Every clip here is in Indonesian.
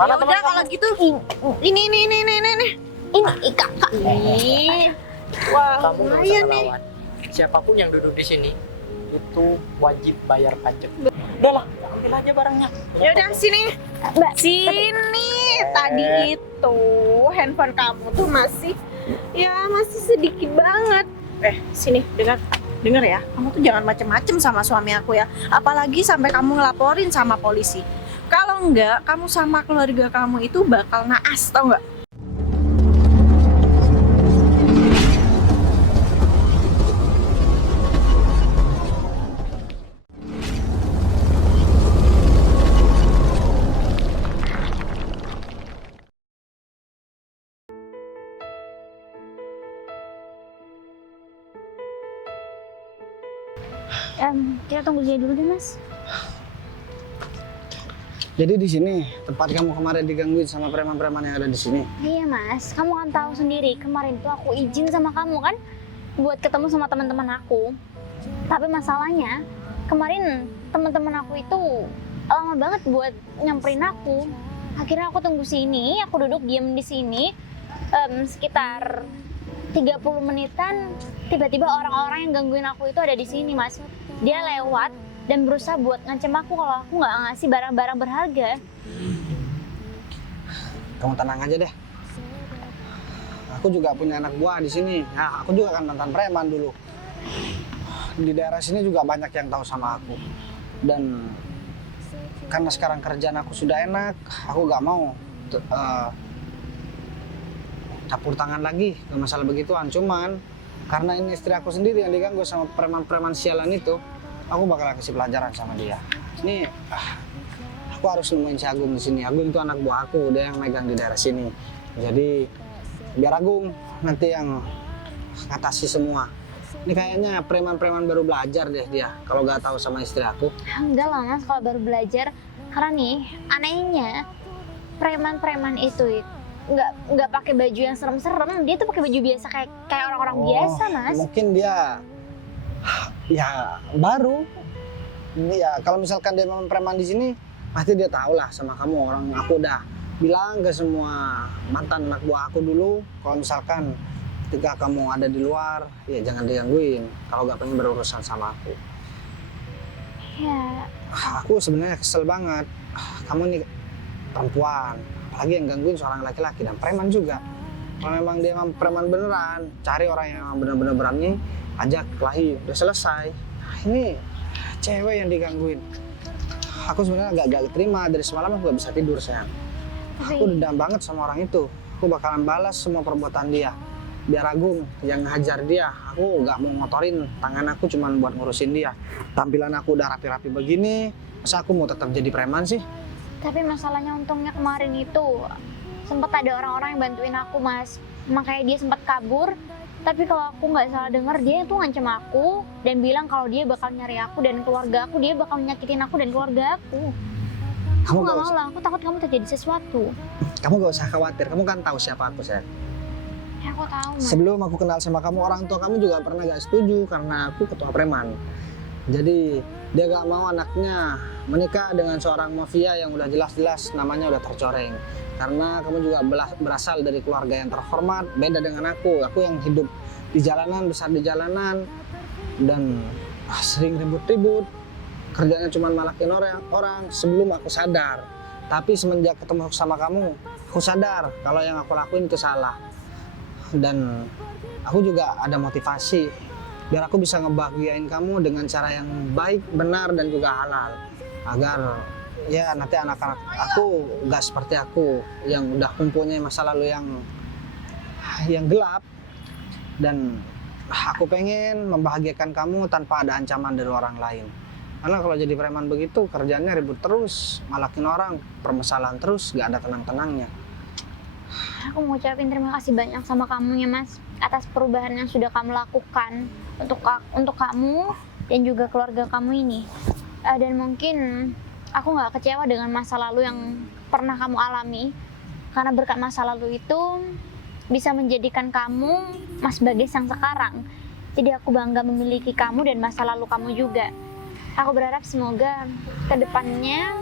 Mana Ya udah kalau gitu. Ini. Kakak. Ih. Wah, Kamu nggak usah lumayan nih. ngelawan. Siapapun yang duduk di sini itu wajib bayar pajak. Udah lah, ambil aja barangnya. Ya udah sini. Mbak, Sini. Tadi itu handphone kamu tuh masih sedikit banget. Sini, dengar ya. Kamu tuh jangan macem-macem sama suami aku ya. Apalagi sampai kamu ngelaporin sama polisi. Kalau enggak, kamu sama keluarga kamu itu bakal naas, tau nggak? Kita tunggu dia dulu deh, Mas. Jadi di sini tempat kamu kemarin digangguin sama preman-preman yang ada di sini. Iya, Mas. Kamu kan tahu sendiri, kemarin tuh aku izin sama kamu kan buat ketemu sama teman-teman aku. Tapi masalahnya, kemarin teman-teman aku itu lama banget buat nyamperin aku. Akhirnya aku tunggu sini, aku duduk diam di sini sekitar 30 menitan, tiba-tiba orang-orang yang gangguin aku itu ada di sini, Mas. Dia lewat dan berusaha buat ngancem aku kalau aku nggak ngasih barang-barang berharga. Kamu tenang aja deh. Aku juga punya anak buah di sini. Nah, aku juga kan mantan preman dulu. Di daerah sini juga banyak yang tahu sama aku. Dan karena sekarang kerjaan aku sudah enak, aku nggak mau campur tangan lagi ke masalah begituan. Cuman karena ini istri aku sendiri yang diganggu sama preman-preman sialan itu, aku bakal kasih pelajaran sama dia. Ini aku harus nemuin si Agung di sini. Agung itu anak buah aku, dia yang megang di daerah sini. Jadi biar Agung nanti yang ngatasi semua. Ini kayaknya preman-preman baru belajar deh dia kalau nggak tahu sama istri aku. Enggak lah, Mas, kalau baru belajar. Karena nih, anehnya preman-preman itu nggak pakai baju yang serem-serem. Dia tuh pakai baju biasa kayak orang-orang biasa, Mas. Mungkin dia ya baru. Ya kalau misalkan dia memang preman di sini, pasti dia tahu lah sama kamu. Orang aku udah bilang ke semua mantan anak buah aku dulu, kalau misalkan ketika kamu ada di luar, ya jangan digangguin. Kalau nggak pengen berurusan sama aku. Ya, Aku sebenarnya kesel banget. Kamu nih perempuan, apalagi yang gangguin seorang laki-laki dan preman juga. Kalau memang dia memang preman beneran, cari orang yang benar-benar berani, ajak kelahi, udah selesai. Ini cewek yang digangguin. Aku sebenarnya agak terima, dari semalam aku gak bisa tidur, sayang. Aku dendam banget sama orang itu. Aku bakalan balas semua perbuatan dia. Biar Agung yang ngajar dia. Aku gak mau ngotorin tangan aku cuman buat ngurusin dia. Tampilan aku udah rapi-rapi begini, masa aku mau tetap jadi preman sih? tapi masalahnya untungnya kemarin itu sempat ada orang-orang yang bantuin aku, Mas. Makanya dia sempat kabur. Tapi kalau aku nggak salah dengar, dia itu ngancam aku dan bilang kalau dia bakal nyari aku dan keluarga aku, dia bakal nyakitin aku dan keluarga aku. Aku nggak mau lah, aku takut kamu terjadi sesuatu. Kamu gak usah khawatir, kamu kan tahu siapa aku, sayang. Ya aku tahu, Mas. Sebelum aku kenal sama kamu, orang tua kamu juga pernah gak setuju karena aku ketua preman. Jadi dia gak mau anaknya menikah dengan seorang mafia yang udah jelas-jelas namanya udah tercoreng. Karena kamu juga berasal dari keluarga yang terhormat, beda dengan aku. Aku yang hidup di jalanan, besar di jalanan, dan sering ribut-ribut. Kerjanya cuma malakin orang sebelum aku sadar. Tapi semenjak ketemu sama kamu, aku sadar kalau yang aku lakuin itu salah. Dan aku juga ada motivasi biar aku bisa ngebahagiain kamu dengan cara yang baik, benar, dan juga halal. Agar ya nanti anak-anak aku gak seperti aku yang udah mempunyai masa lalu yang gelap. Dan aku pengen membahagiakan kamu tanpa ada ancaman dari orang lain. Karena kalau jadi preman begitu kerjanya ribut terus, malakin orang, permasalahan terus, gak ada tenang-tenangnya. Aku mau ucapin terima kasih banyak sama kamu ya, Mas, atas perubahan yang sudah kamu lakukan untuk kamu dan juga keluarga kamu ini. Dan mungkin aku nggak kecewa dengan masa lalu yang pernah kamu alami, karena berkat masa lalu itu bisa menjadikan kamu Mas Bages yang sekarang. Jadi aku bangga memiliki kamu dan masa lalu kamu juga. Aku berharap semoga kedepannya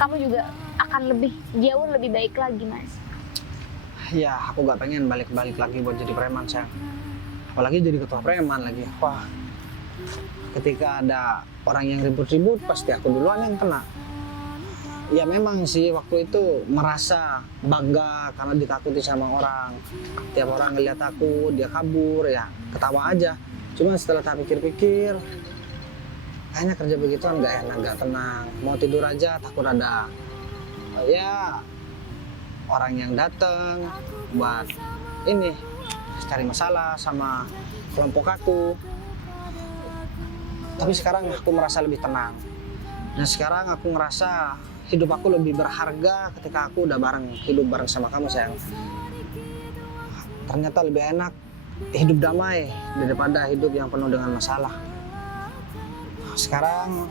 kamu juga akan lebih jauh lebih baik lagi, Mas. Ya, aku gak pengen balik-balik lagi buat jadi preman, sayang. Apalagi jadi ketua preman lagi. Wah, ketika ada orang yang ribut-ribut, pasti aku duluan yang kena. Ya memang sih waktu itu merasa bangga karena ditakuti sama orang. Tiap orang ngeliat aku, dia kabur, ya ketawa aja. Cuma setelah tak pikir-pikir, kayaknya kerja begituan gak enak, gak tenang. Mau tidur aja takut ada ya orang yang datang buat ini cari masalah sama kelompok aku. Tapi sekarang aku merasa lebih tenang. Dan sekarang aku ngerasa hidup aku lebih berharga ketika aku udah hidup bareng sama kamu, sayang. Ternyata lebih enak hidup damai daripada hidup yang penuh dengan masalah. Sekarang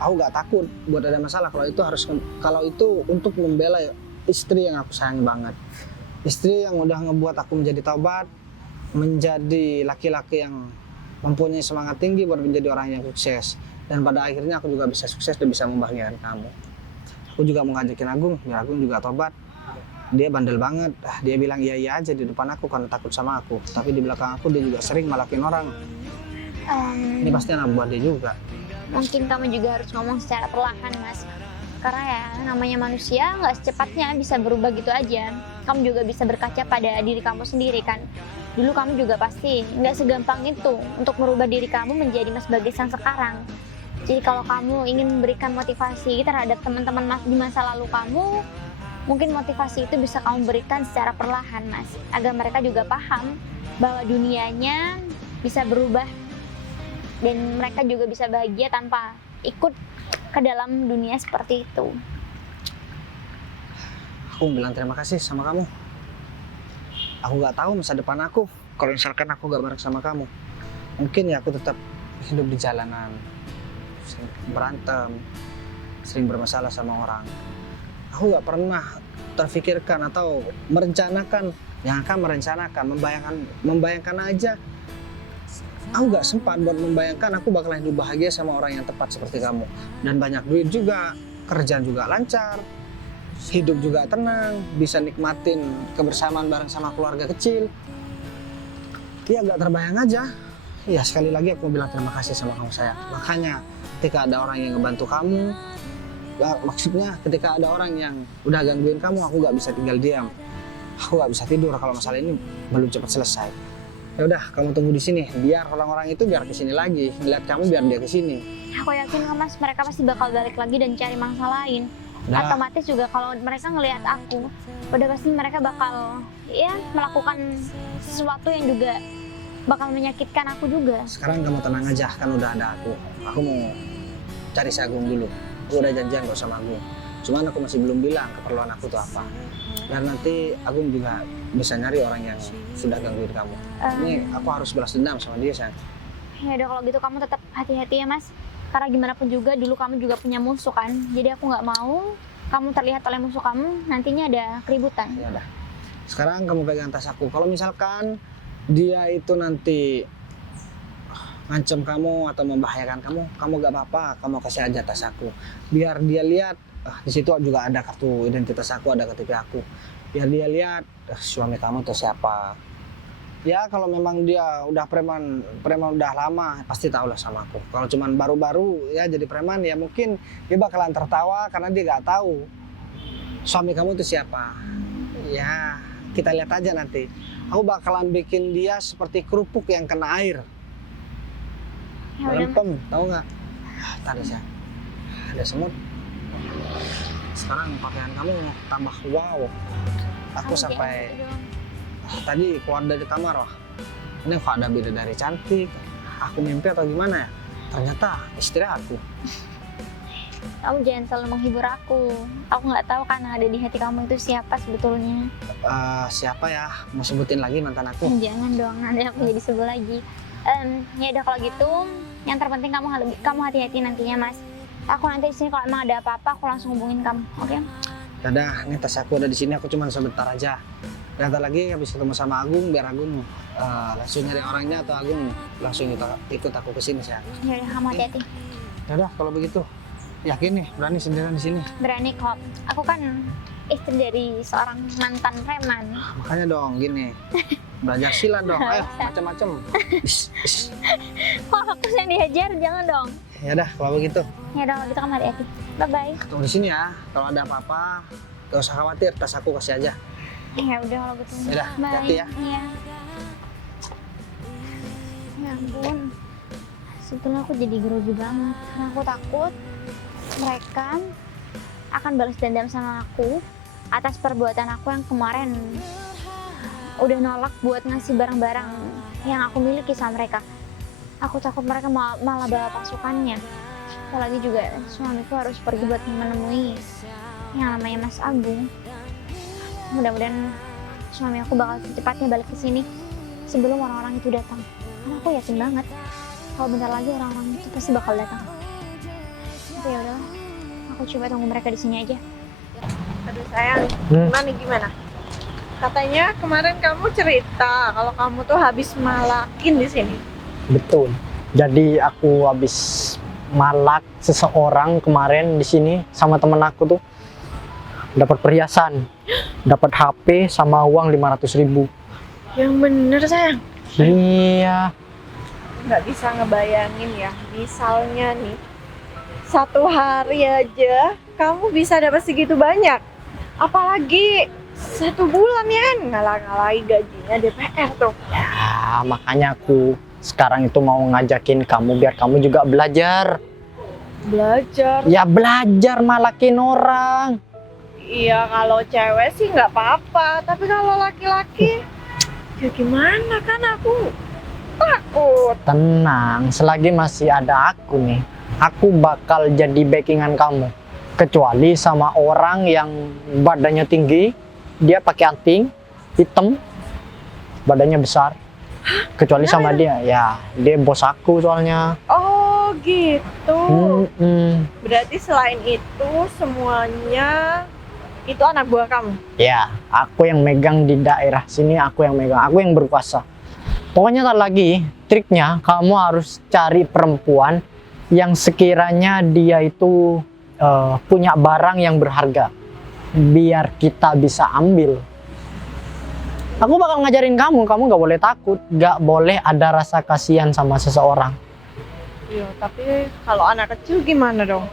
aku gak takut buat ada masalah kalau itu untuk membela istri yang aku sayangi banget. Istri yang udah ngebuat aku menjadi taubat, menjadi laki-laki yang mempunyai semangat tinggi buat menjadi orang yang sukses. Dan pada akhirnya aku juga bisa sukses dan bisa membahagiakan kamu. Aku juga mau ngajakin Agung, biar Agung juga tobat. Dia bandel banget, dia bilang iya aja di depan aku karena takut sama aku. Tapi di belakang aku dia juga sering malakin orang. Ini pasti anak buah dia juga. Mungkin kamu juga harus ngomong secara perlahan, Mas. Karena ya namanya manusia nggak secepatnya bisa berubah gitu aja. Kamu juga bisa berkaca pada diri kamu sendiri kan. Dulu kamu juga pasti nggak segampang itu untuk merubah diri kamu menjadi Mas Bagas yang sekarang. Jadi kalau kamu ingin memberikan motivasi terhadap teman-teman Mas di masa lalu kamu, mungkin motivasi itu bisa kamu berikan secara perlahan, Mas, agar mereka juga paham bahwa dunianya bisa berubah dan mereka juga bisa bahagia tanpa ikut ke dalam dunia seperti itu. Aku bilang terima kasih sama kamu. Aku gak tahu masa depan aku kalau misalkan aku gak bareng sama kamu. Mungkin ya aku tetap hidup di jalanan, sering berantem, sering bermasalah sama orang. Aku gak pernah terfikirkan atau merencanakan, yang akan merencanakan, membayangkan aja. Aku gak sempat buat membayangkan aku bakalan hidup bahagia sama orang yang tepat seperti kamu. Dan banyak duit juga, kerjaan juga lancar, hidup juga tenang, bisa nikmatin kebersamaan bareng sama keluarga kecil. Ya gak terbayang aja. Ya sekali lagi aku bilang terima kasih sama kamu, sayang. Makanya ketika ada orang yang ngebantu kamu, maksudnya ketika ada orang yang udah gangguin kamu, aku gak bisa tinggal diam. Aku gak bisa tidur kalau masalah ini belum cepat selesai. Ya udah, kamu tunggu di sini. Biar orang-orang itu biar kesini lagi, ngeliat kamu biar dia kesini. Aku yakin kok, Mas, mereka pasti bakal balik lagi dan cari mangsa lain. Nah. Otomatis juga kalau mereka ngelihat aku, udah pasti mereka bakal ya melakukan sesuatu yang juga bakal menyakitkan aku juga. Sekarang kamu tenang aja, kan udah ada aku. Aku mau cari si Agung dulu. Aku udah janjian kok sama Agung. Cuman aku masih belum bilang keperluan aku tuh apa. Dan nanti Agung juga bisa nyari orang yang sudah gangguin kamu. Ini aku harus balas dendam sama dia, sayang. Ya udah kalau gitu kamu tetap hati-hati ya, Mas. Karena gimana pun juga dulu kamu juga punya musuh kan. Jadi aku nggak mau kamu terlihat oleh musuh kamu nantinya ada keributan. Ya udah. Sekarang kamu pegang tas aku. Kalau misalkan dia itu nanti ngancem kamu atau membahayakan kamu gak apa-apa, kamu kasih aja tas aku. Biar dia lihat, di situ juga ada kartu identitas aku, ada KTP aku. Biar dia lihat suami kamu tuh siapa. Ya kalau memang dia udah preman udah lama, pasti tahu lah sama aku. Kalau cuman baru-baru ya jadi preman, ya mungkin dia bakalan tertawa karena dia gak tahu suami kamu tuh siapa. Ya kita lihat aja nanti. Aku bakalan bikin dia seperti kerupuk yang kena air. Ya Melempem, tahu nggak? Tadi sih ada semut. Sekarang pakaian kamu tambah wow. Aku sampai tadi keluar dari kamar, wah ini kok ada bidadari cantik. Aku mimpi atau gimana ya? Ternyata istri aku. Kamu jangan selalu menghibur aku. Aku nggak tahu kan ada di hati kamu itu siapa sebetulnya. Siapa ya? Mau sebutin lagi mantan aku? Jangan dong, nanti aku jadi sebel lagi. Ya udah kalau gitu, yang terpenting kamu hati-hati nantinya, Mas. Aku nanti di sini kalau emang ada apa-apa aku langsung hubungin kamu, oke? Dadah, ini tas aku ada di sini. Aku cuma sebentar aja. Bentar lagi habis ketemu sama Agung, biar Agung langsung nyari orangnya atau Agung langsung ikut aku ke sini, sayang. Ya udah, kamu hati-hati. Dadah kalau begitu. Yakin nih berani sendirian di sini? Berani kok. Aku kan istri dari seorang mantan preman. Makanya dong gini. Belajar silat dong. Ayo macam-macam. Kok aku yang dihajar? Jangan dong. Ya udah kalau begitu. Ya udah kalau gitu kamu hati-hati. Bye-bye. Tunggu di sini ya. Kalau ada apa-apa, gak usah khawatir. Tas aku kasih aja. Ya udah kalau gitu. Yaudah, Bye. hati-hati ya. Iya. Ya ampun. Sebetulnya aku jadi grogi banget. Karena aku takut mereka akan balas dendam sama aku atas perbuatan aku yang kemarin udah nolak buat ngasih barang-barang yang aku miliki sama mereka. Aku takut mereka malah bawa pasukannya. Apalagi juga suamiku harus pergi buat menemui yang namanya Mas Agung. Mudah-mudahan suami aku bakal secepatnya balik ke sini sebelum orang-orang itu datang. Karena aku yakin banget kalau bentar lagi orang-orang itu pasti bakal datang. Tapi ya udahlah, aku coba tunggu mereka di sini aja. Aduh sayang, gimana? Katanya kemarin kamu cerita kalau kamu tuh habis malakin di sini. Betul. Jadi aku habis malak seseorang kemarin di sini sama temen aku tuh. Dapat perhiasan, dapat HP sama uang 500.000. Yang bener sayang. Iya. Nggak bisa ngebayangin ya, misalnya nih satu hari aja kamu bisa dapat segitu banyak, apalagi 1 bulan ya, ngalah-ngalahi gajinya DPR tuh. Ya, makanya aku sekarang itu mau ngajakin kamu biar kamu juga belajar. Belajar? Ya belajar malakin orang. Iya, kalau cewek sih nggak apa-apa, tapi kalau laki-laki ya gimana, kan aku takut. Tenang, selagi masih ada aku nih, aku bakal jadi backingan kamu. Kecuali sama orang yang badannya tinggi, dia pakai anting hitam, badannya besar. Kecuali sama dia, ya dia bos aku soalnya. Oh gitu. Berarti selain itu semuanya itu anak buah kamu? Ya, aku yang megang di daerah sini, aku yang megang, aku yang berkuasa. Pokoknya tak lagi, triknya kamu harus cari perempuan yang sekiranya dia itu punya barang yang berharga, biar kita bisa ambil. Aku bakal ngajarin kamu nggak boleh takut, nggak boleh ada rasa kasihan sama seseorang. Iya, tapi kalau anak kecil gimana dong?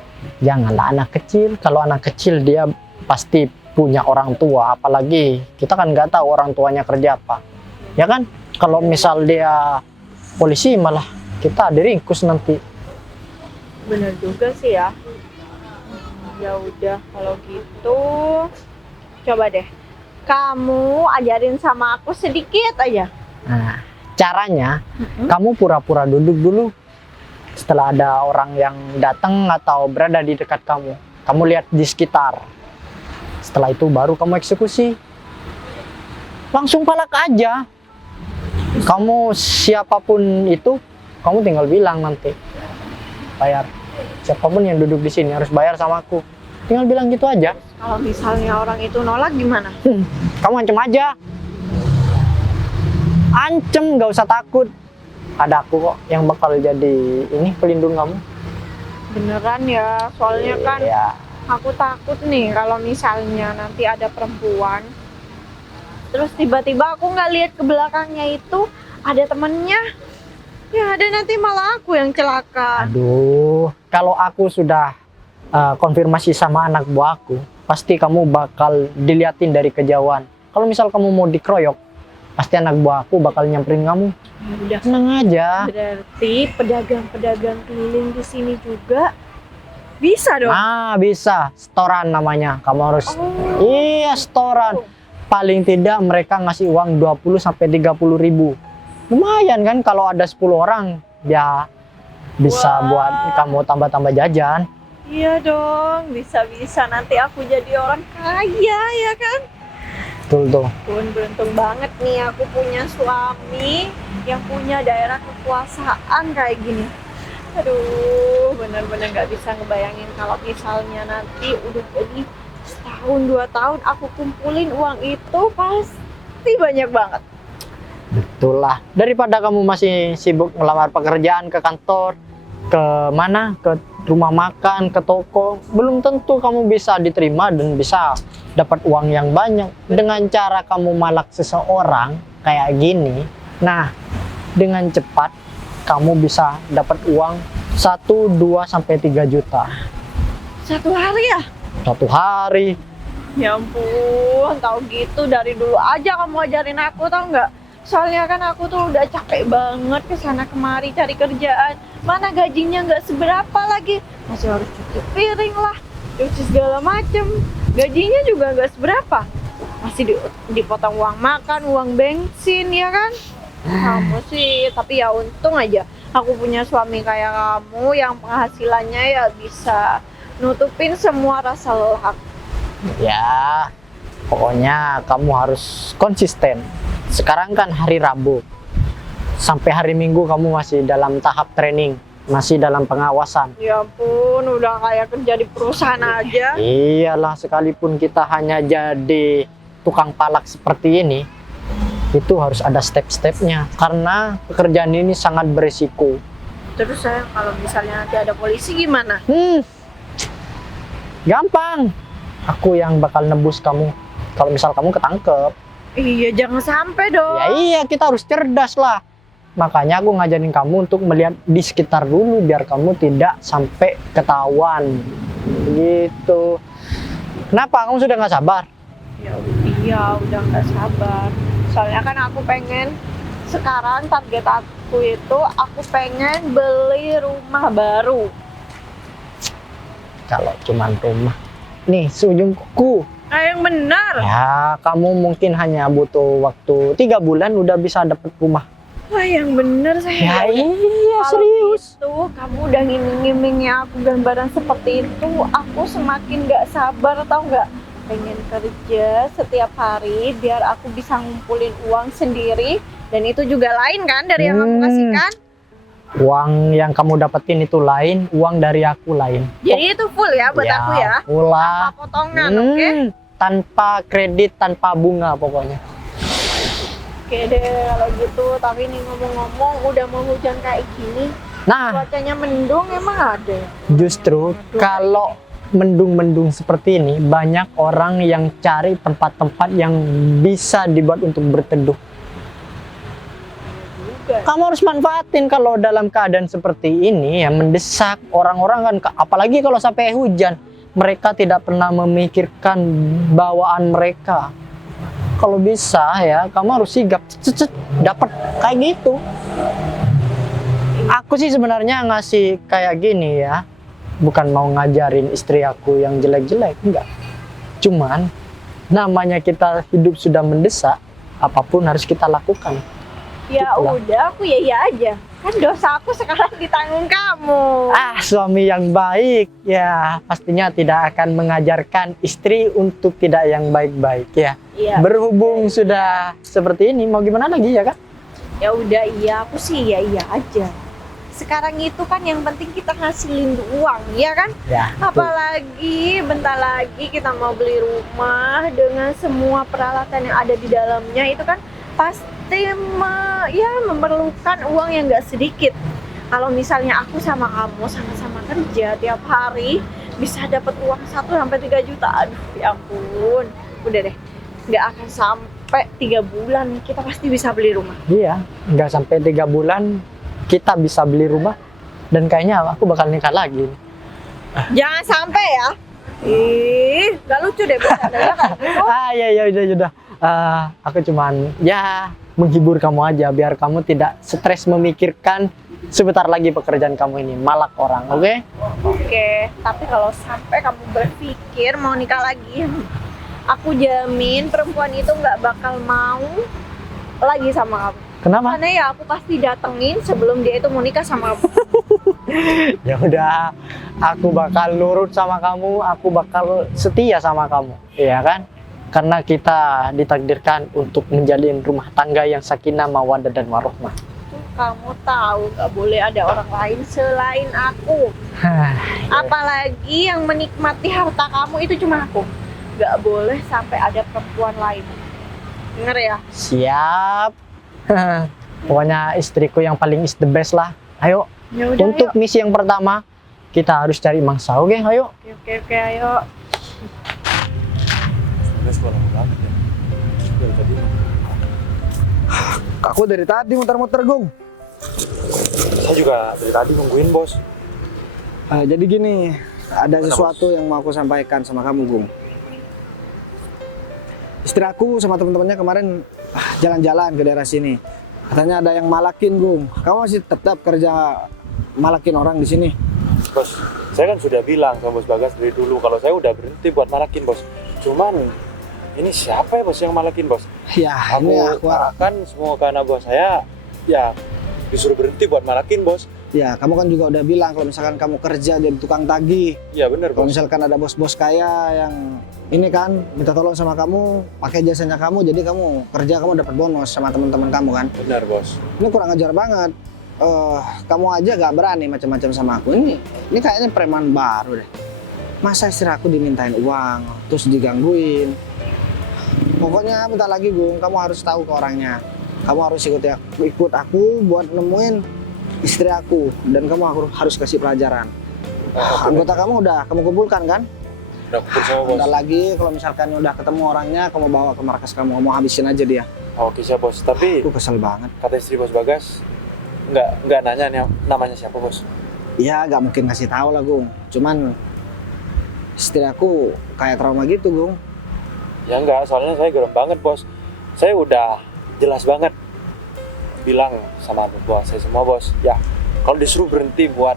Janganlah anak kecil, kalau anak kecil dia pasti punya orang tua, apalagi kita kan nggak tahu orang tuanya kerja apa, ya kan? Kalau misal dia polisi malah kita diringkus nanti. Bener juga sih ya. Ya udah kalau gitu, coba deh kamu ajarin sama aku sedikit aja. Nah, caranya kamu pura-pura duduk dulu. Setelah ada orang yang datang atau berada di dekat kamu, kamu lihat di sekitar. Setelah itu baru kamu eksekusi. Langsung palak aja. Kamu siapapun itu, kamu tinggal bilang nanti. Bayar. Siapapun yang duduk di sini harus bayar sama aku. Tinggal bilang gitu aja. Kalau misalnya orang itu nolak gimana? Kamu ancam aja. Ancam, gak usah takut. Ada aku kok yang bakal jadi ini pelindung kamu. Beneran ya, soalnya kan Ya. aku takut nih kalau misalnya nanti ada perempuan, terus tiba-tiba aku nggak lihat ke belakangnya itu ada temennya, ya ada nanti malah aku yang celaka. Aduh, kalau aku sudah konfirmasi sama anak buahku, pasti kamu bakal diliatin dari kejauhan. Kalau misal kamu mau dikeroyok, pasti anak buahku bakal nyamperin kamu. Udah, Tenang aja. berarti pedagang-pedagang keliling di sini juga bisa dong? Ah, bisa. Setoran namanya. Kamu harus iya, setoran. Paling tidak mereka ngasih uang 20-30 ribu. Lumayan kan kalau ada 10 orang, ya bisa buat kamu tambah-tambah jajan. Iya dong, bisa-bisa nanti aku jadi orang kaya ya kan? Betul tuh. Pun beruntung banget nih aku punya suami yang punya daerah kekuasaan kayak gini. Aduh, bener-bener gak bisa ngebayangin kalau misalnya nanti udah jadi setahun 2 tahun aku kumpulin uang itu pasti banyak banget. Betul lah. Daripada kamu masih sibuk melamar pekerjaan ke kantor, ke mana, ke rumah makan, ke toko, belum tentu kamu bisa diterima dan bisa dapat uang yang banyak. Dengan cara kamu malak seseorang kayak gini, nah dengan cepat kamu bisa dapat uang 1, 2, sampai 3 juta. 1 hari ya? 1 hari. Ya ampun, tahu gitu dari dulu aja kamu ajarin aku, tau nggak? Soalnya kan aku tuh udah capek banget ke sana kemari cari kerjaan. Mana gajinya nggak seberapa lagi, masih harus cuci piring lah, cuci segala macem. Gajinya juga nggak seberapa, masih dipotong uang makan, uang bensin, ya kan? Kamu sih, tapi ya untung aja aku punya suami kayak kamu yang penghasilannya ya bisa nutupin semua rasa lelah. Ya, pokoknya kamu harus konsisten. Sekarang kan hari Rabu, sampai hari Minggu kamu masih dalam tahap training, masih dalam pengawasan. Ya ampun, udah kayak kerja di perusahaan aja. Iyalah, sekalipun kita hanya jadi tukang palak seperti ini, itu harus ada step-stepnya. Karena pekerjaan ini sangat berisiko. Terus saya kalau misalnya nanti ada polisi gimana? Gampang. Aku yang bakal nebus kamu kalau misal kamu ketangkep. Iya, jangan sampai dong. Ya iya, kita harus cerdas lah. Makanya aku ngajarin kamu untuk melihat di sekitar dulu biar kamu tidak sampai ketahuan. Gitu. Kenapa? Kamu sudah nggak sabar? Ya, iya, udah nggak sabar. Soalnya kan aku pengen sekarang target aku itu aku pengen beli rumah baru. Kalau cuman rumah. Nih, seujung kuku. Yang benar. Ya, kamu mungkin hanya butuh waktu 3 bulan udah bisa dapat rumah. Wah, yang benar Ya saya. iya, Kalau serius. gitu, kamu udah ngiming-ngimingnya aku gambaran seperti itu, aku semakin gak sabar, tau nggak? Pengen kerja setiap hari biar aku bisa ngumpulin uang sendiri, dan itu juga lain kan dari yang aku kasihkan. Uang yang kamu dapetin itu lain, uang dari aku lain. Jadi itu full ya buat aku ya? Pula. Tanpa potongan, oke? Tanpa kredit, tanpa bunga pokoknya. Oke deh kalau gitu, tapi nih ngomong-ngomong udah mau hujan kayak gini, Nah, cuacanya mendung emang ada? justru kalau mendung-mendung seperti ini, banyak orang yang cari tempat-tempat yang bisa dibuat untuk berteduh. Kamu harus manfaatin kalau dalam keadaan seperti ini ya, mendesak orang-orang kan, apalagi kalau sampai hujan, mereka tidak pernah memikirkan bawaan mereka. Kalau bisa ya, kamu harus sigap, dapat kayak gitu. Aku sih sebenarnya ngasih kayak gini ya, bukan mau ngajarin istri aku yang jelek-jelek, enggak. Cuman namanya kita hidup sudah mendesak, apapun harus kita lakukan. Ya Itulah. udah, aku ya aja. Kan dosa aku sekarang ditanggung kamu. Suami yang baik ya pastinya tidak akan mengajarkan istri untuk tidak yang baik-baik ya. Iya. Berhubung sudah seperti ini, mau gimana lagi ya kan? Ya udah, iya aku sih ya iya aja. Sekarang itu kan yang penting kita ngasilin uang, ya kan? Ya. Apalagi bentar lagi kita mau beli rumah dengan semua peralatan yang ada di dalamnya, itu kan pasti memerlukan uang yang gak sedikit. Kalau misalnya aku sama kamu sama-sama kerja tiap hari bisa dapat uang 1-3 juta, aduh ya ampun, udah deh, nggak akan sampai 3 bulan kita pasti bisa beli rumah. Iya, nggak sampai 3 bulan kita bisa beli rumah dan kayaknya aku bakal nikah lagi. Jangan sampai ya. Ih, gak lucu deh bercandanya kayak gitu. Ya udah. Aku cuman ya menghibur kamu aja biar kamu tidak stres memikirkan sebentar lagi pekerjaan kamu ini malak orang, oke? Oke, tapi kalau sampai kamu berpikir mau nikah lagi, aku jamin perempuan itu nggak bakal mau lagi sama kamu. Kenapa? Karena ya aku pasti datengin sebelum dia itu mau nikah sama kamu. Ya udah, aku bakal nurut sama kamu, aku bakal setia sama kamu, iya kan? Karena kita ditakdirkan untuk menjalin rumah tangga yang sakinah, mawaddah dan warohmah. Kamu tahu nggak boleh ada orang lain selain aku. Apalagi yang menikmati harta kamu itu cuma aku. Nggak boleh sampai ada perempuan lain. Dengar ya? Siap. Pokoknya istriku yang paling is the best lah. Ayo, Ya udah, untuk misi yang pertama, kita harus cari mangsa. Oke, ayo. Oke, ayo. Aku dari tadi muter-muter, Gung. Saya juga dari tadi nungguin, Bos. Jadi gini, ada Mana, sesuatu yang mau aku sampaikan sama kamu, Gung. Istri aku sama teman-temannya kemarin jalan-jalan ke daerah sini. Katanya ada yang malakin, Gung. Kamu masih tetap kerja malakin orang di sini? Bos, saya kan sudah bilang sama Bos Bagas dari dulu kalau saya udah berhenti buat malakin, Bos. Cuman ini siapa ya, Bos, yang malakin, Bos? Ya, Aku ini aku arahkan semua karena bos saya ya disuruh berhenti buat malakin, Bos. ya, kamu kan juga udah bilang kalau misalkan kamu kerja jadi tukang tagih. Iya bener, Kalau Bos. misalkan ada bos-bos kaya yang ini kan minta tolong sama kamu, pakai jasanya kamu, jadi kamu kerja kamu dapat bonus sama teman-teman kamu kan. Bener, Bos. Ini kurang ajar banget. Kamu aja gak berani macam-macam sama aku. Ini kayaknya preman baru deh. Masa istri aku dimintain uang, terus digangguin. Pokoknya bentar lagi, Gung, kamu harus tahu ke orangnya. Kamu harus ikut aku buat nemuin istri aku, dan kamu harus kasih pelajaran. Anggota kamu udah kamu kumpulkan kan? Udah kumpul semua, Bos. Bentar lagi kalau misalkan udah ketemu orangnya, kamu bawa ke markas kamu habisin aja dia. Oke, siap, Bos. Tapi Aku kesel banget. kata istri Bos Bagas nggak nanya nih namanya siapa, Bos. Ya gak mungkin ngasih tahu lah, Gung. Cuman istri aku kayak trauma gitu, Gung. Ya enggak, soalnya saya gerem banget, Bos. Saya udah jelas banget bilang sama bos saya semua, Bos. Ya, kalau disuruh berhenti buat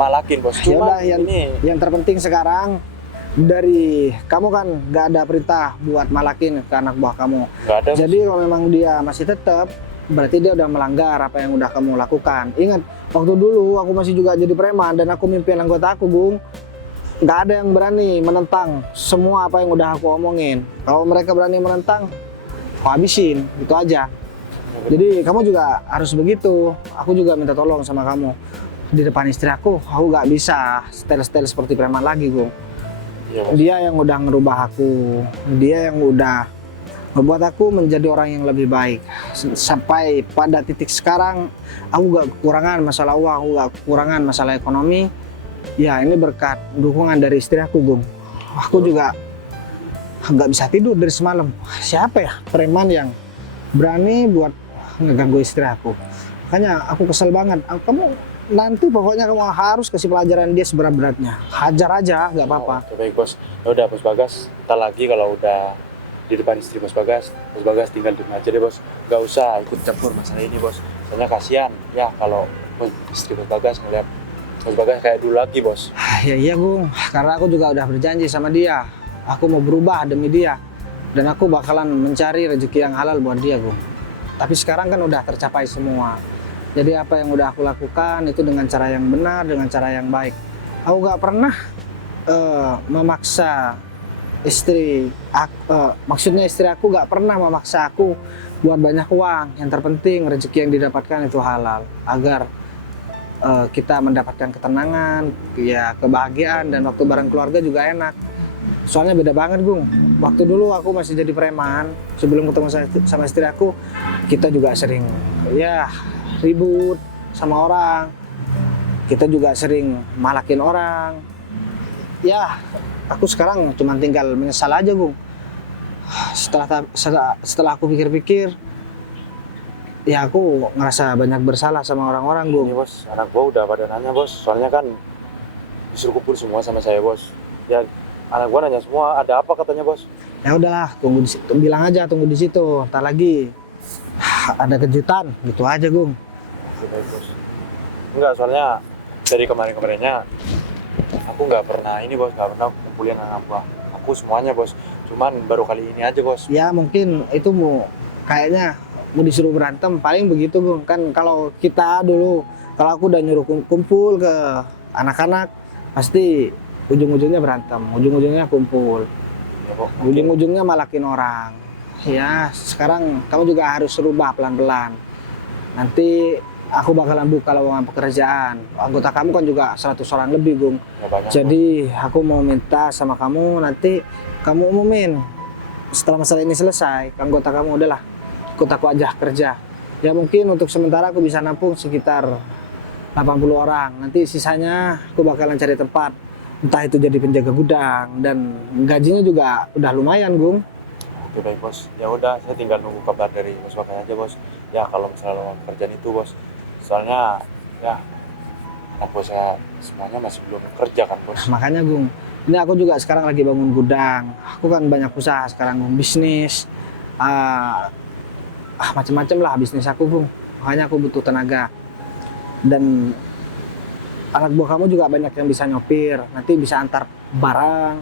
malakin, Bos. Cuma Yaudah, ini yang terpenting sekarang dari kamu kan gak ada perintah buat malakin ke anak buah kamu. nggak ada. Jadi kalau memang dia masih tetap, berarti dia udah melanggar apa yang udah kamu lakukan. Ingat, waktu dulu aku masih juga jadi preman dan aku mimpin anggota aku, Gung. Nggak ada yang berani menentang semua apa yang udah aku omongin. Kalau mereka berani menentang, aku habisin, itu aja. Jadi kamu juga harus begitu. Aku juga minta tolong sama kamu. Di depan istri aku nggak bisa style-style seperti preman lagi, Gung. Iya, Bos. Dia yang udah ngerubah aku, dia yang udah membuat aku menjadi orang yang lebih baik. Sampai pada titik sekarang, aku gak kekurangan masalah uang, aku gak kekurangan masalah ekonomi. Ya ini berkat dukungan dari istri aku, Gung. Aku juga nggak bisa tidur dari semalam. Siapa ya preman yang berani buat ngeganggu istri aku? Makanya aku kesel banget. Kamu nanti pokoknya kamu harus kasih pelajaran dia seberat-beratnya. Hajar aja, nggak apa-apa. Oke, baik, Bos. Ya udah, Bos Bagas. Ntar lagi kalau udah di depan istri Bos Bagas tinggal diem aja deh, Bos. Nggak usah ikut campur masalah ini, Bos. Soalnya kasihan ya kalau istri Bos Bagas ngeliat Bos Bagas kayak dulu lagi, Bos. Ya iya, Gung, karena aku juga udah berjanji sama dia. Aku mau berubah demi dia. Dan aku bakalan mencari rezeki yang halal buat dia, Gung. Tapi sekarang kan udah tercapai semua. Jadi apa yang udah aku lakukan itu dengan cara yang benar, dengan cara yang baik. Aku gak pernah memaksa istri aku, maksudnya istri aku gak pernah memaksa aku buat banyak uang. Yang terpenting rezeki yang didapatkan itu halal. Agar kita mendapatkan ketenangan, ya kebahagiaan, dan waktu bareng keluarga juga enak. Soalnya beda banget, Gung. Waktu dulu aku masih jadi preman, sebelum ketemu sama istri aku, kita juga sering ya ribut sama orang. Kita juga sering malakin orang. Ya, aku sekarang cuma tinggal menyesal aja, Gung. Setelah aku pikir-pikir, ya aku ngerasa banyak bersalah sama orang-orang, Gung. Ini, Bos, anak gua udah pada nanya, Bos. Soalnya kan disuruh kumpul semua sama saya, Bos. Ya, anak gua nanya semua, ada apa katanya, Bos? Ya udahlah, tunggu bilang aja tunggu di situ. Ntar lagi ada kejutan, gitu aja, Gung. Oke, baik, Bos. Enggak, soalnya dari kemarin-kemarinnya aku nggak pernah ini, Bos. Nggak pernah kumpulin anak gua. Aku semuanya, Bos. Cuman baru kali ini aja, Bos. Ya mungkin itu kayaknya mau disuruh berantem, paling begitu, Gung. Kan kalau kita dulu, kalau aku udah nyuruh kumpul ke anak-anak, pasti ujung-ujungnya berantem, ujung-ujungnya kumpul, Ya, Bos. ujung-ujungnya malakin orang. Ya sekarang kamu juga harus rubah pelan-pelan. Nanti aku bakalan buka lowongan pekerjaan. Anggota kamu kan juga 100 orang lebih, Gung. Ya, banyak, Jadi aku mau minta sama kamu, nanti kamu umumin setelah masalah ini selesai, anggota kamu udahlah ikut aku aja kerja. Ya mungkin untuk sementara aku bisa nampung sekitar 80 orang. Nanti sisanya aku bakalan cari tempat. Entah itu jadi penjaga gudang dan gajinya juga udah lumayan, Gung. Oke baik bos, ya udah saya tinggal nunggu kabar dari bos Bagas aja bos. Ya kalau misalnya lowongan pekerjaan itu bos, soalnya ya anak bos saya semuanya masih belum kerja kan bos. Makanya, Gung, ini aku juga sekarang lagi bangun gudang. Aku kan banyak usaha sekarang, Gung, bisnis. Macam-macam lah bisnis aku, Gung. Makanya aku butuh tenaga. Dan anak buah kamu juga banyak yang bisa nyopir. Nanti bisa antar barang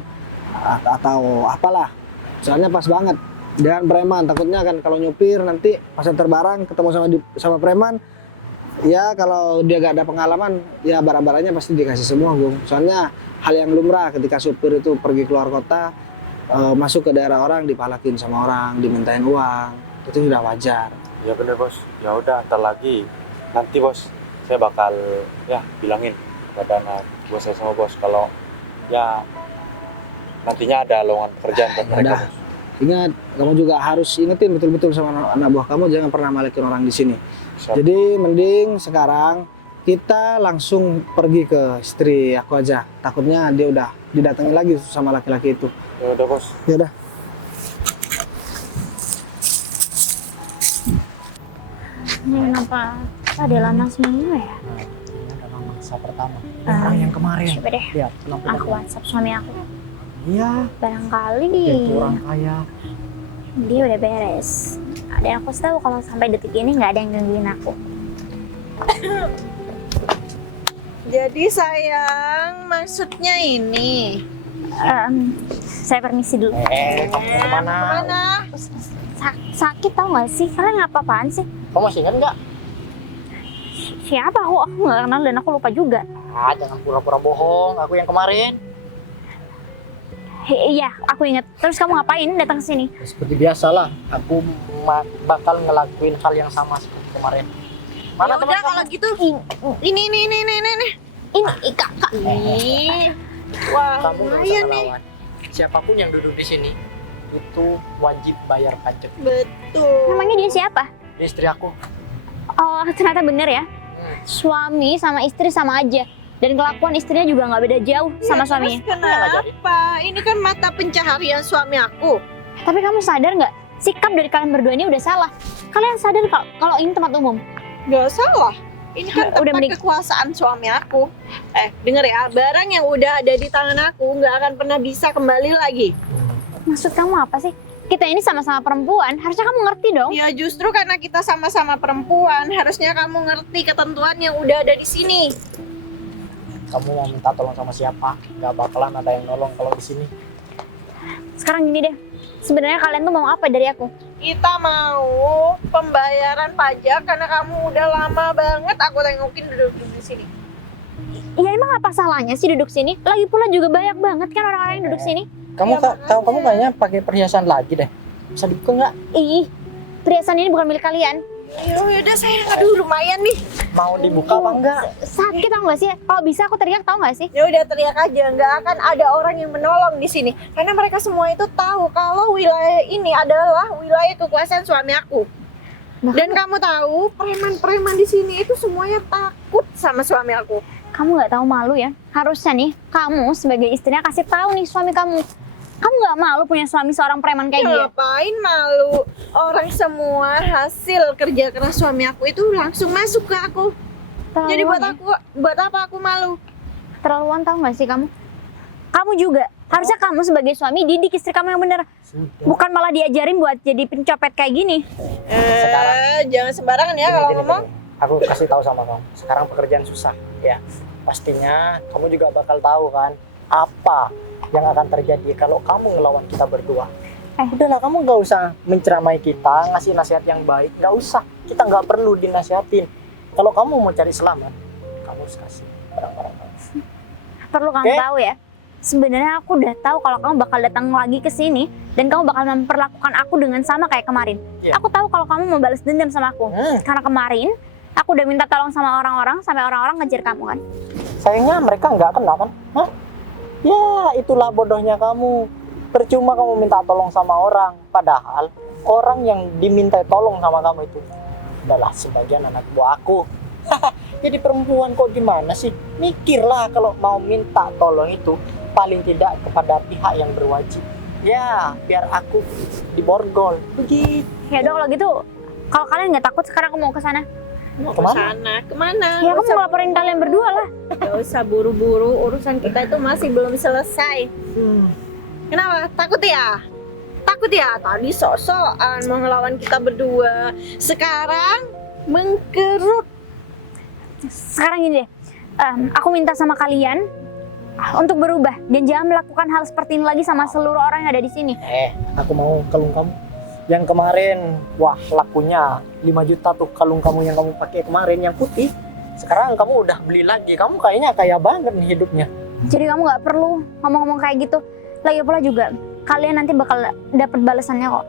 atau apalah. Soalnya pas banget. Dia kan preman, takutnya kan kalau nyopir nanti pas antar barang ketemu sama preman. Ya kalau dia gak ada pengalaman, ya barang-barangnya pasti dikasih semua, Gung. Soalnya hal yang lumrah ketika supir itu pergi keluar kota, masuk ke daerah orang, dipalakin sama orang, dimintain uang. Itu sudah wajar. Ya bener bos, ya udah ntar lagi nanti bos saya bakal ya bilangin kepada anak bos saya sama bos kalau ya nantinya ada lowongan pekerjaan buat mereka Udah. bos. Ingat, kamu juga harus ingetin betul-betul sama anak buah kamu, jangan pernah malekin orang di sini. Siap. Jadi mending sekarang kita langsung pergi ke istri aku aja. Takutnya dia udah didatengin lagi sama laki-laki itu. Ya udah bos. Ya udah. Ini kenapa ada lama semua ya? Ini adalah mangsa pertama. Ah, Orang yang kemarin. Coba deh, Lihat, penampilan aku WhatsApp suami aku. Iya, Barangkali dia itu orang kaya. dia udah beres. Dan aku tahu kalau sampai detik ini nggak ada yang gangguin aku. Jadi sayang, maksudnya ini. Saya permisi dulu. Kamu kemana? Kemana? Sakit tau gak sih? Kalian ngapa-apaan sih? Kamu masih ingat nggak? Siapa? Aku nggak kenal dan aku lupa juga. Jangan pura-pura bohong. Aku yang kemarin. Iya, aku ingat. Terus kamu ngapain datang ke sini? Seperti biasalah, aku bakal ngelakuin hal yang sama seperti kemarin. Ya Mana udah teman kalau kamu? gitu. Ini. Ini kakak. Ih. Wah, Kamu nggak usah lumayan nih. ngelawan. Siapapun yang duduk di sini itu wajib bayar pajak. Betul. Namanya dia siapa? Dia istri aku. Oh, ternyata bener ya. Suami sama istri sama aja. Dan kelakuan istrinya juga nggak beda jauh sama Ya, suaminya. terus kenapa? Ini kan mata pencaharian suami aku. Tapi kamu sadar nggak? Sikap dari kalian berdua ini udah salah. Kalian sadar kalau ini tempat umum? Gak salah. Ini kan Udah tempat mending- kekuasaan suami aku. Denger ya, barang yang udah ada di tangan aku nggak akan pernah bisa kembali lagi. Maksud kamu apa sih? Kita ini sama-sama perempuan, harusnya kamu ngerti dong. Ya justru karena kita sama-sama perempuan, harusnya kamu ngerti ketentuan yang udah ada di sini. Kamu mau minta tolong sama siapa? Gak bakalan ada yang nolong kalau di sini. Sekarang gini deh, sebenarnya kalian tuh mau apa dari aku? Kita mau pembayaran pajak karena kamu udah lama banget aku tengokin duduk di sini. Ya emang apa salahnya sih duduk sini? Lagi pula juga banyak banget kan orang-orang yang duduk sini. Kamu Ya, makanya. kamu kayaknya pakai perhiasan lagi deh. Bisa dibuka nggak? Ih, perhiasan ini bukan milik kalian. Yaudah sayang, aduh lumayan nih. Mau dibuka apa enggak? Sakit tau gak sih? Kalau bisa aku teriak tau gak sih? Ya udah teriak aja, nggak akan ada orang yang menolong di sini karena mereka semua itu tahu kalau wilayah ini adalah wilayah kekuasaan suami aku. Dan kamu tahu preman-preman di sini itu semuanya takut sama suami aku. Kamu nggak tahu malu ya? Harusnya nih kamu sebagai istrinya kasih tahu nih suami kamu. Kamu nggak malu punya suami seorang preman kayak dia? Ngapain malu? Orang semua hasil kerja keras suami aku itu langsung masuk ke aku. Jadi buat Terlaluan ya? aku, buat apa aku malu? Terlaluan tau gak sih kamu? Kamu juga. Harusnya kamu sebagai suami didik istri kamu yang bener. Bukan malah diajarin buat jadi pencopet kayak gini. Jangan sembarangan ya kalau ngomong. Aku kasih tahu sama kamu. Sekarang pekerjaan susah, ya. Pastinya kamu juga bakal tahu kan apa yang akan terjadi kalau kamu ngelawan kita berdua. Udahlah, kamu nggak usah menceramai kita, ngasih nasihat yang baik. Nggak usah. Kita nggak perlu dinasihatin. Kalau kamu mau cari selamat, kamu harus kasih barang-barang kamu. Perlu kamu tahu ya. Sebenarnya aku udah tahu kalau kamu bakal datang lagi ke sini dan kamu bakal memperlakukan aku dengan sama kayak kemarin. Iya. Aku tahu kalau kamu mau balas dendam sama aku. Karena kemarin aku udah minta tolong sama orang-orang sampai orang-orang ngejar kamu kan. Sayangnya mereka nggak kenal kan? Hah? Ya, itulah bodohnya kamu. Percuma kamu minta tolong sama orang. Padahal orang yang diminta tolong sama kamu itu adalah sebagian anak buah aku. Jadi perempuan kok gimana sih? Mikirlah kalau mau minta tolong itu paling tidak kepada pihak yang berwajib. Ya, biar aku diborgol. Begitu. Ya udah kalau gitu, kalau kalian nggak takut sekarang aku mau ke sana. Mau ke Kemana? sana? Kemana? Ya aku mau laporin kalian berdua lah. Gak usah buru-buru, urusan kita itu masih belum selesai. Kenapa? Takut ya? Takut ya? Tadi sok-sokan mau ngelawan kita berdua. Sekarang mengkerut. Sekarang gini deh, aku minta sama kalian untuk berubah dan jangan melakukan hal seperti ini lagi sama seluruh orang yang ada di sini. Aku mau kalung kamu. Yang kemarin, wah lakunya 5 juta tuh kalung kamu yang kamu pakai kemarin yang putih. Sekarang kamu udah beli lagi. Kamu kayaknya kaya banget nih hidupnya. Jadi kamu nggak perlu ngomong-ngomong kayak gitu. Lagi pula juga kalian nanti bakal dapat balasannya kok.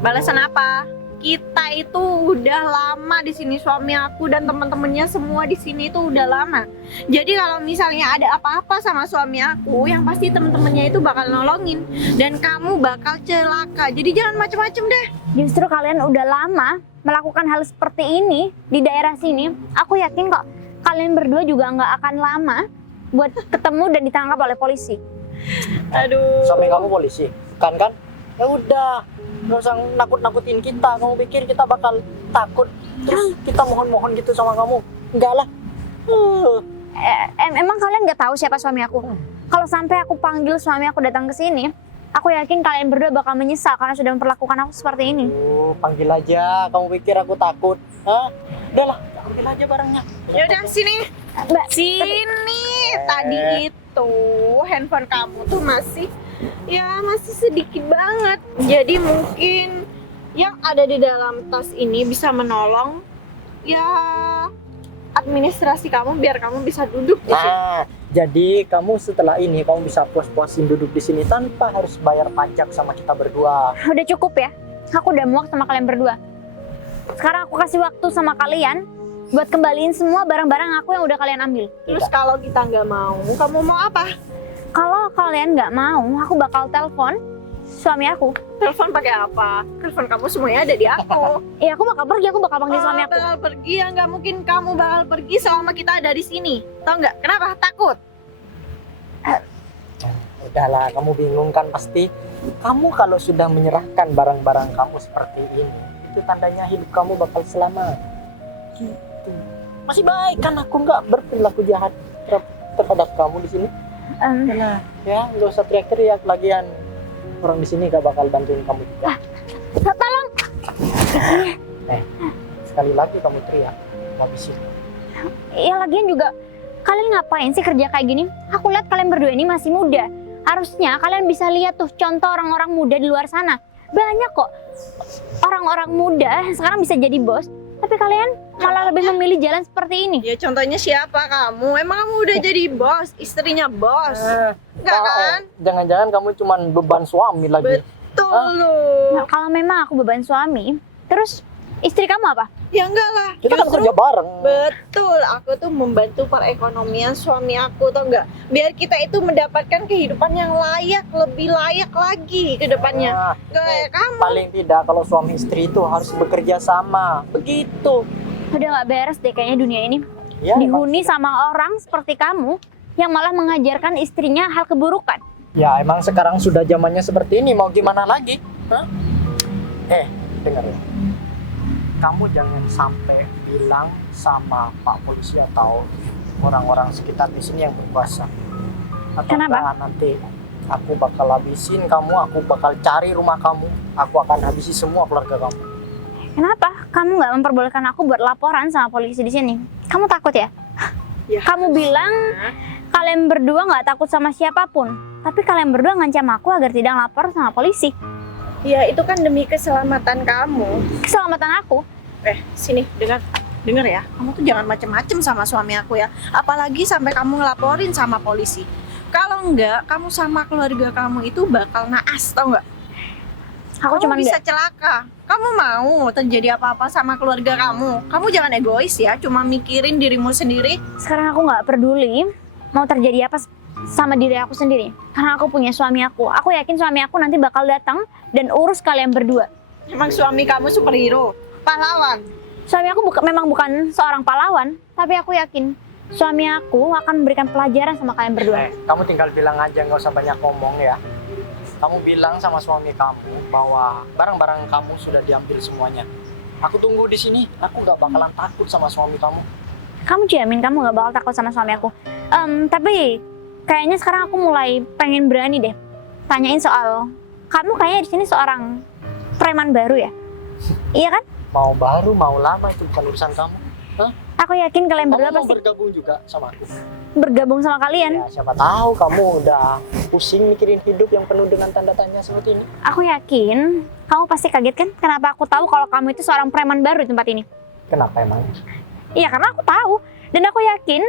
Balasan apa? Kita itu udah lama di sini, suami aku dan teman-temannya semua di sini itu udah lama. Jadi kalau misalnya ada apa-apa sama suami aku, yang pasti teman-temannya itu bakal nolongin dan kamu bakal celaka. Jadi jangan macem-macem deh. Justru kalian udah lama melakukan hal seperti ini di daerah sini. Aku yakin kok kalian berdua juga nggak akan lama buat ketemu dan ditangkap oleh polisi. Aduh. Suami kamu polisi, kan? Ya udah, nggak usah nakut-nakutin kita. Kamu pikir kita bakal takut? Terus kita mohon-mohon gitu sama kamu? Enggak lah. Emang kalian nggak tahu siapa suami aku? Kalau sampai aku panggil suami aku datang ke sini, aku yakin kalian berdua bakal menyesal karena sudah memperlakukan aku seperti ini. Panggil aja. Kamu pikir aku takut? Hah? Udah lah, ambil aja barangnya. Ya udah sini. Mbak, Sini. Tadi itu handphone kamu tuh masih sedikit banget. Jadi mungkin yang ada di dalam tas ini bisa menolong ya administrasi kamu biar kamu bisa duduk di sini. Nah, jadi kamu setelah ini kamu bisa puas-puasin duduk di sini tanpa harus bayar pajak sama kita berdua. udah cukup ya. Aku udah muak sama kalian berdua. Sekarang aku kasih waktu sama kalian buat kembaliin semua barang-barang aku yang udah kalian ambil. Terus kalau kita nggak mau, kamu mau apa? Kalau kalian nggak mau, aku bakal telepon suami aku. Telepon pakai apa? Telepon kamu semuanya ada di aku. Iya, aku bakal pergi, aku bakal panggil suami aku. Bakal pergi ya, nggak mungkin kamu bakal pergi selama kita ada di sini. Tahu nggak? Kenapa? Takut. Udahlah, kamu bingung kan pasti. Kamu kalau sudah menyerahkan barang-barang kamu seperti ini, itu tandanya hidup kamu bakal selamat. Gitu. Masih baik kan aku nggak berperilaku jahat terhadap kamu di sini. Nah, ya nggak usah teriak-teriak, lagian orang di sini gak bakal bantuin kamu juga. Tolong. Sekali lagi kamu teriak, habisin. Iya, lagian juga kalian ngapain sih kerja kayak gini? Aku lihat kalian berdua ini masih muda. Harusnya kalian bisa lihat tuh contoh orang-orang muda di luar sana. Banyak kok orang-orang muda sekarang bisa jadi bos. Tapi kalian malah lebih memilih jalan seperti ini. Ya contohnya siapa kamu? Emang kamu udah jadi bos, istrinya bos? Enggak kan? Jangan-jangan kamu cuman beban suami lagi. Betul loh. Nah, kalau memang aku beban suami, terus istri kamu apa? Ya enggak lah. Kita kan Justru kerja bareng. betul, aku tuh membantu perekonomian suami aku, tau nggak? Biar kita itu mendapatkan kehidupan yang layak, lebih layak lagi ke depannya. Nah, Nggak kayak kamu. paling tidak kalau suami istri itu harus bekerja sama. Begitu. Udah nggak beres deh kayaknya dunia ini. Ya, Dihuni sama orang seperti kamu yang malah mengajarkan istrinya hal keburukan. Ya emang sekarang sudah zamannya seperti ini, mau gimana lagi? Hah? Dengar ya. Kamu jangan sampai bilang sama Pak Polisi atau orang-orang sekitar di sini yang berkuasa. Atau Kenapa? enggak, nanti aku bakal habisin kamu, aku bakal cari rumah kamu, aku akan habisi semua keluarga kamu. Kenapa? Kamu nggak memperbolehkan aku buat laporan sama polisi di sini? Kamu takut ya? Ya. Kamu bilang kalian berdua nggak takut sama siapapun, tapi kalian berdua ngancam aku agar tidak lapor sama polisi. Ya itu kan demi keselamatan kamu. Keselamatan aku. Sini, dengar ya. Kamu tuh jangan macem-macem sama suami aku ya. Apalagi sampai kamu ngelaporin sama polisi. Kalau enggak, kamu sama keluarga kamu itu bakal naas, tau nggak? Aku Kamu cuma bisa celaka. Kamu mau terjadi apa-apa sama keluarga kamu? Kamu jangan egois ya, cuma mikirin dirimu sendiri. sekarang aku nggak peduli mau terjadi apa sama diri aku sendiri. Karena aku punya suami aku. Aku yakin suami aku nanti bakal datang dan urus kalian berdua. Emang suami kamu superhero, pahlawan. Suami aku memang bukan seorang pahlawan, tapi aku yakin suami aku akan memberikan pelajaran sama kalian berdua. Kamu tinggal bilang aja, nggak usah banyak ngomong ya. Kamu bilang sama suami kamu bahwa barang-barang kamu sudah diambil semuanya. Aku tunggu di sini. Aku nggak bakalan takut sama suami kamu. Kamu jamin kamu gak bakal takut sama suami aku? Tapi kayaknya sekarang aku mulai pengen berani deh tanyain soal kamu kayaknya di sini seorang preman baru ya? Iya kan? Mau baru, mau lama itu bukan urusan kamu. Aku yakin kalian Kamu berdua mau pasti bergabung juga sama aku. bergabung sama kalian. Ya, siapa tahu kamu udah pusing mikirin hidup yang penuh dengan tanda tanya seperti ini. Aku yakin kamu pasti kaget kan kenapa aku tahu kalau kamu itu seorang preman baru di tempat ini. Kenapa emang? Iya karena aku tahu dan aku yakin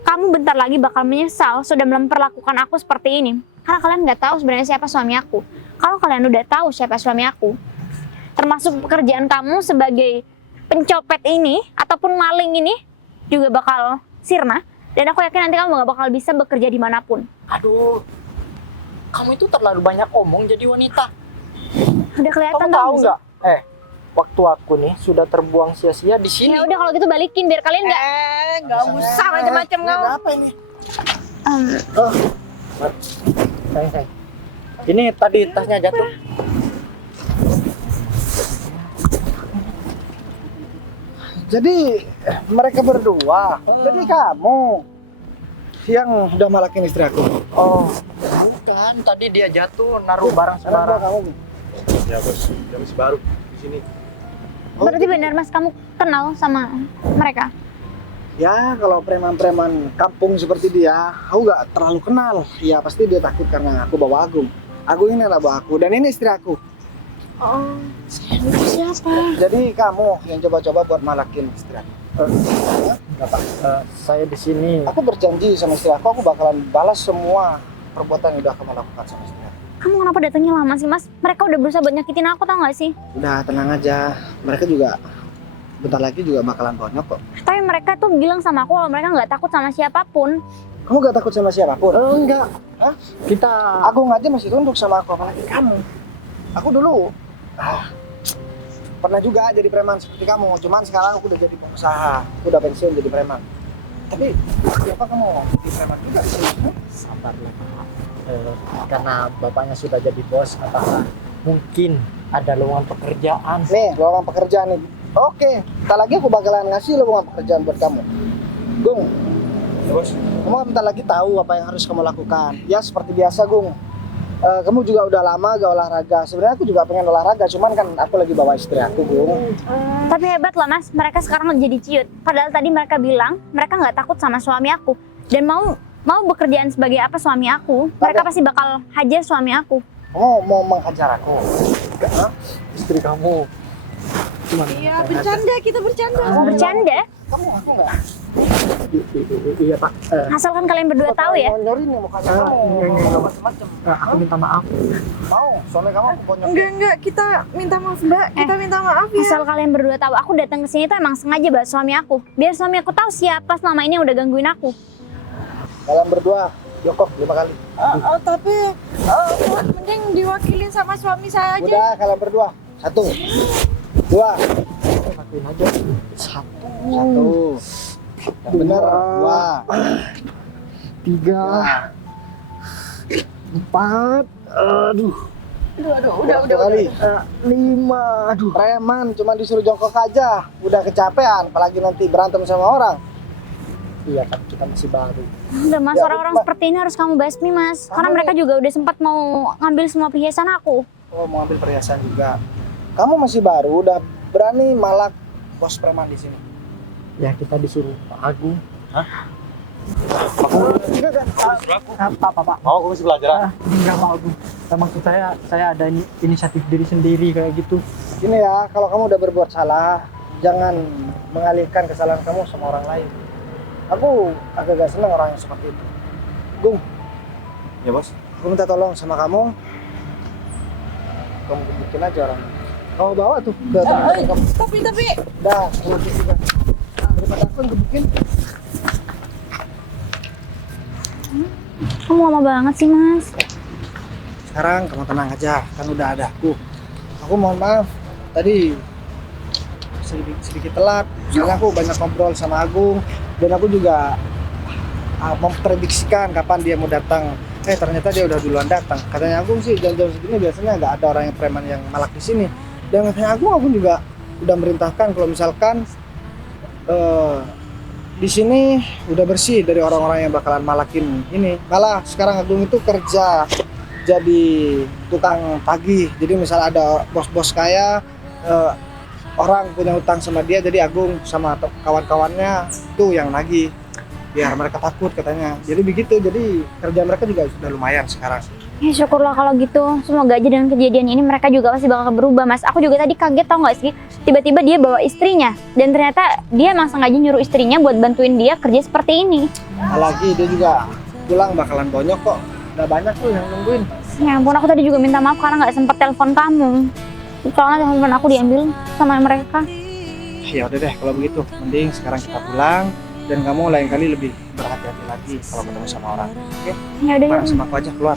kamu bentar lagi bakal menyesal sudah memperlakukan aku seperti ini. Karena kalian nggak tahu sebenarnya siapa suami aku. Kalau kalian udah tahu siapa suami aku, termasuk pekerjaan kamu sebagai pencopet ini ataupun maling ini juga bakal sirna. Dan aku yakin nanti kamu gak bakal bisa bekerja dimanapun. Aduh, kamu itu terlalu banyak omong jadi wanita. Udah kelihatan Kamu tahu nggak? Waktu aku nih sudah terbuang sia-sia di sini. Ya udah kalau gitu balikin biar kalian nggak. Nggak usah macam-macam kamu. Ada apa ini? Sayang. Ini tadi tasnya jatuh. Jadi mereka berdua, jadi kamu yang udah malakin istri aku. Oh, bukan. Tadi dia jatuh naruh barang Kenapa sembarang. kamu? Ya bos, dia masih baru di sini. Berarti benar mas kamu kenal sama mereka? Ya kalau preman-preman kampung seperti dia, aku gak terlalu kenal. Ya pasti dia takut karena aku bawa Agung. Agung ini anak bawa aku dan ini istri aku. Oh, siapa? Jadi kamu yang coba-coba buat malakin istri aku. Nggak, Pak. Saya di sini. Aku berjanji sama istri aku bakalan balas semua perbuatan yang udah kamu lakukan sama istri aku. Kamu kenapa datangnya lama sih mas? Mereka udah berusaha buat nyakitin aku tau gak sih? Udah tenang aja, mereka juga bentar lagi juga bakalan bonyok kok. Tapi mereka tuh bilang sama aku kalau mereka nggak takut sama siapapun. Kamu gak takut sama siapapun? Enggak. Hah? Kita. Agung aja masih tunduk sama aku, apalagi kamu. Aku dulu pernah juga jadi preman seperti kamu, cuman sekarang aku udah jadi pengusaha, aku udah pensiun jadi preman. Tapi siapa kamu jadi preman juga? Sabar ya Pak. Karena bapaknya sudah jadi bos, apakah mungkin ada lowongan pekerjaan? Nih, lowongan pekerjaan nih. Oke, bentar lagi aku bakalan ngasih lowongan pekerjaan buat kamu. Gung, Ya bos, kamu bentar lagi tahu apa yang harus kamu lakukan. Ya seperti biasa, Gung. Kamu juga udah lama gak olahraga. Sebenarnya aku juga pengen olahraga, cuman kan aku lagi bawa istri aku, Gung. Tapi hebat loh mas, mereka sekarang jadi ciut. Padahal tadi mereka bilang mereka nggak takut sama suami aku dan mau bekerjaan sebagai apa suami aku. Mereka pasti bakal hajar suami aku. Kamu mau menghajar aku? Enggak, istri kamu. Cuman Iya, bercanda, kita bercanda. Mau bercanda? Kamu aku nggak? Iya Pak. Asalkan kalian berdua tahu ya. Nyori nih mukanya kamu. enggak. Macam-macam. Aku minta maaf. Mau? Soalnya kamu aku bonyok. Enggak, kita minta maaf mbak, kita minta maaf ya. Asal kalian berdua tahu, aku datang ke sini tuh emang sengaja bahas suami aku. Biar suami aku tahu siapa selama ini yang udah gangguin aku. Kalian berdua, Yoko 5 kali. Tapi mending diwakilin sama suami saya aja. Udah, kalian berdua. 1, 2, Lakuin aja. 1. Yang bener, 2, 3, 4, aduh, Udah. kali. 5, aduh. Preman cuma disuruh jongkok aja, udah kecapean, apalagi nanti berantem sama orang. Iya kan kita masih baru. Udah mas, Ya, orang-orang Mbak. seperti ini harus kamu basmi mas. Karena Kamu mereka juga udah sempat mau ngambil semua perhiasan aku. Oh, mau ambil perhiasan juga. Kamu masih baru, udah berani malak bos preman di sini. Ya kita disuruh Pak Agung. Pak. mau aku masih pelajaran. Enggak Pak Agung. Maksud saya ada inisiatif diri sendiri kayak gitu. Ini ya, kalau kamu udah berbuat salah, jangan mengalihkan kesalahan kamu sama orang lain. Aku agak-agak seneng orang yang seperti itu. Gung, Ya bos. aku minta tolong sama kamu. Kamu bikin aja orang. Kamu bawa tuh ke teman-teman kamu. Tapi Dah, kamu bikin. Daripada aku yang bikin. Kamu lama banget sih mas. Sekarang kamu tenang aja, kan udah ada aku. Aku mohon maaf, tadi sedikit telat. Soalnya aku banyak ngobrol sama Agung dan aku juga memprediksikan kapan dia mau datang. Ternyata dia udah duluan datang. Katanya Agung sih jam-jam segini biasanya nggak ada orang yang preman yang malak di sini. Dan katanya Agung juga udah merintahkan kalau misalkan di sini udah bersih dari orang-orang yang bakalan malakin ini. Malah sekarang Agung itu kerja jadi tukang tagih. Jadi misal ada bos-bos kaya orang punya utang sama dia, jadi Agung sama kawan-kawannya itu yang nagih biar mereka takut katanya. Jadi begitu, jadi kerja mereka juga sudah lumayan sekarang. Ya syukurlah kalau gitu. Semoga aja dengan kejadian ini mereka juga pasti bakal berubah, Mas. Aku juga tadi kaget, tau gak sih? Tiba-tiba dia bawa istrinya. Dan ternyata dia emang sengaja nyuruh istrinya buat bantuin dia kerja seperti ini. Apalagi dia juga pulang bakalan bonyok kok. Udah banyak tuh yang nungguin. Ya ampun, aku tadi juga minta maaf karena gak sempat telepon kamu. Soalnya telepon aku diambil sama mereka. Ya udah deh kalau begitu. Mending sekarang kita pulang. Dan kamu lain kali lebih berhati-hati lagi kalau ketemu sama orang. Oke? Ya udah, Bareng sama aku aja keluar.